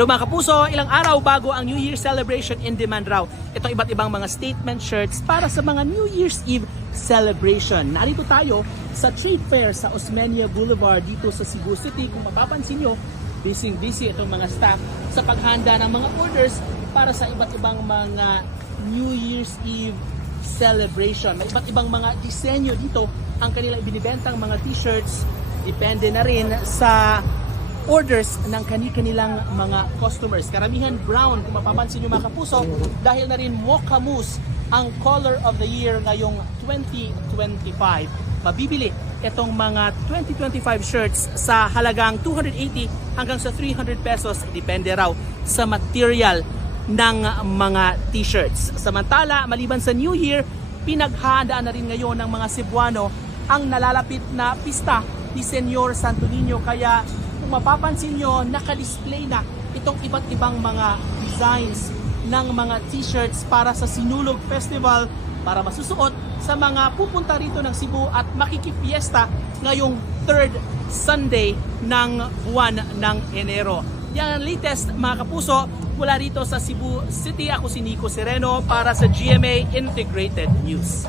Hello mga kapuso, ilang araw bago ang New Year celebration in demand raw. Itong iba't ibang mga statement shirts para sa mga New Year's Eve celebration. Narito tayo sa trade fair sa Osmeña Boulevard dito sa Cebu City. Kung mapapansin nyo, busy itong mga staff sa paghanda ng mga orders para sa iba't ibang mga New Year's Eve celebration. May iba't ibang mga disenyo dito ang kanilang binibentang mga t-shirts. Depende na rin sa orders ng kanilang mga customers. Karamihan brown, kung mapapansin nyo mga kapuso, dahil na rin mocha mousse ang color of the year ngayong 2025. Mabibili itong mga 2025 shirts sa halagang 280 hanggang sa 300 pesos, depende raw sa material ng mga t-shirts. Samantala, maliban sa New Year, pinaghahandaan na rin ngayon ng mga Cebuano ang nalalapit na pista ni Senyor Santo Niño. Kaya kung mapapansin nyo, naka-display na itong iba't ibang mga designs ng mga t-shirts para sa Sinulog Festival para masusuot sa mga pupunta rito ng Cebu at makikipiesta ngayong 3rd Sunday ng buwan ng Enero. Yan ang latest mga kapuso mula rito sa Cebu City. Ako si Nico Sereno para sa GMA Integrated News.